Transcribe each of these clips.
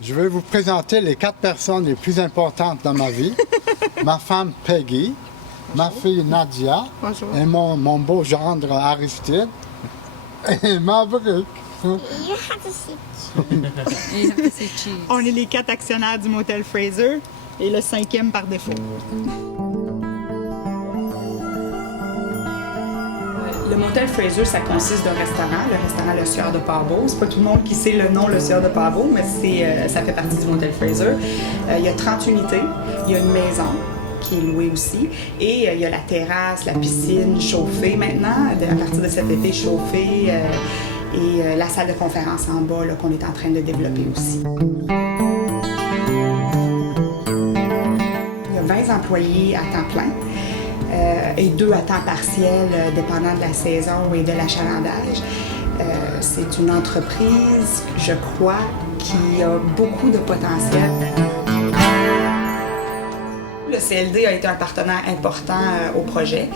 Je vais vous présenter les 4 personnes les plus importantes dans ma vie. Ma femme Peggy, ma fille Nadia, Bonjour. et mon beau gendre Aristide, et Maverick. You have to see. On est les 4 actionnaires du motel Fraser et le 5e par défaut. Le motel Fraser, ça consiste d'un restaurant, le restaurant Le Sieur de Pabot. C'est pas tout le monde qui sait le nom Le Sieur de Pabot, mais ça fait partie du motel Fraser. Il y a 30 unités, il y a une maison qui est louée aussi, et il y a la terrasse, la piscine chauffée maintenant, à partir de cet été chauffée, et la salle de conférence en bas qu'on est en train de développer aussi. Il y a 20 employés à temps plein. Et 2 à temps partiel, dépendant de la saison et de l'achalandage. C'est une entreprise, je crois, qui a beaucoup de potentiel. Le CLD a été un partenaire important au projet.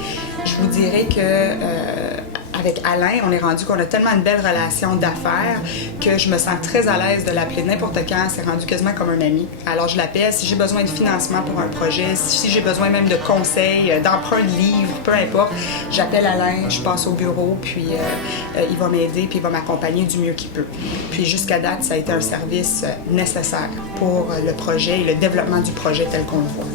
Je vous dirais que avec Alain, on est rendu qu'on a tellement une belle relation d'affaires que je me sens très à l'aise de l'appeler n'importe quand. C'est rendu quasiment comme un ami. Alors je l'appelle si j'ai besoin de financement pour un projet, si j'ai besoin même de conseils, d'emprunt de livres, peu importe. J'appelle Alain, je passe au bureau, puis il va m'aider, puis il va m'accompagner du mieux qu'il peut. Puis jusqu'à date, ça a été un service nécessaire pour le projet et le développement du projet tel qu'on le voit.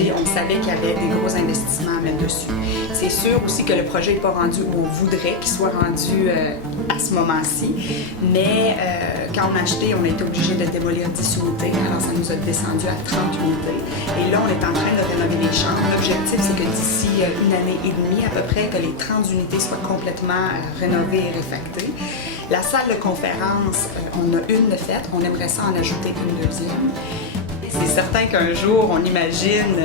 On savait qu'il y avait des gros investissements à mettre dessus. C'est sûr aussi que le projet n'est pas rendu où on voudrait qu'il soit rendu à ce moment-ci, mais quand on a acheté, on a été obligé de démolir 10 unités, alors ça nous a descendu à 30 unités. Et là, on est en train de rénover les chambres. L'objectif, c'est que d'ici une année et demie, à peu près, que les 30 unités soient complètement rénovées et réfactées. La salle de conférence, on a une de faite, on aimerait ça en ajouter une deuxième. C'est certain qu'un jour, on imagine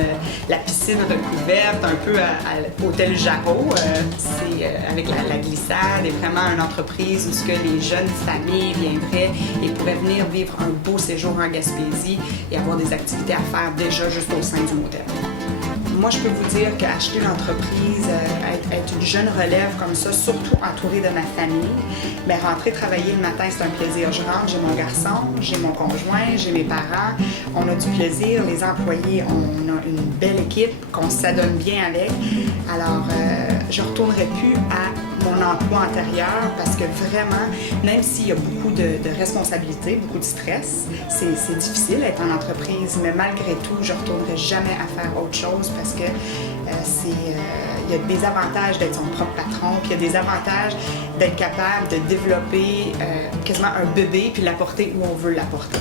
la piscine recouverte, un peu à l'hôtel Jarreau. C'est avec la glissade et vraiment une entreprise où les jeunes familles viendraient et pourraient venir vivre un beau séjour en Gaspésie et avoir des activités à faire déjà juste au sein du motel. Moi, je peux vous dire qu'acheter une entreprise, être une jeune relève comme ça, surtout entourée de ma famille, mais rentrer travailler le matin, c'est un plaisir. Je rentre, j'ai mon garçon, j'ai mon conjoint, j'ai mes parents, on a du plaisir, les employés, on a une belle équipe, qu'on s'adonne bien avec. Alors, je ne retournerai plus à mon emploi antérieur parce que vraiment, même s'il y a beaucoup de responsabilités, beaucoup de stress, c'est difficile d'être en entreprise, mais malgré tout, je ne retournerai jamais à faire autre chose parce que il y a des avantages d'être son propre patron, puis il y a des avantages d'être capable de développer quasiment un bébé puis l'apporter où on veut l'apporter.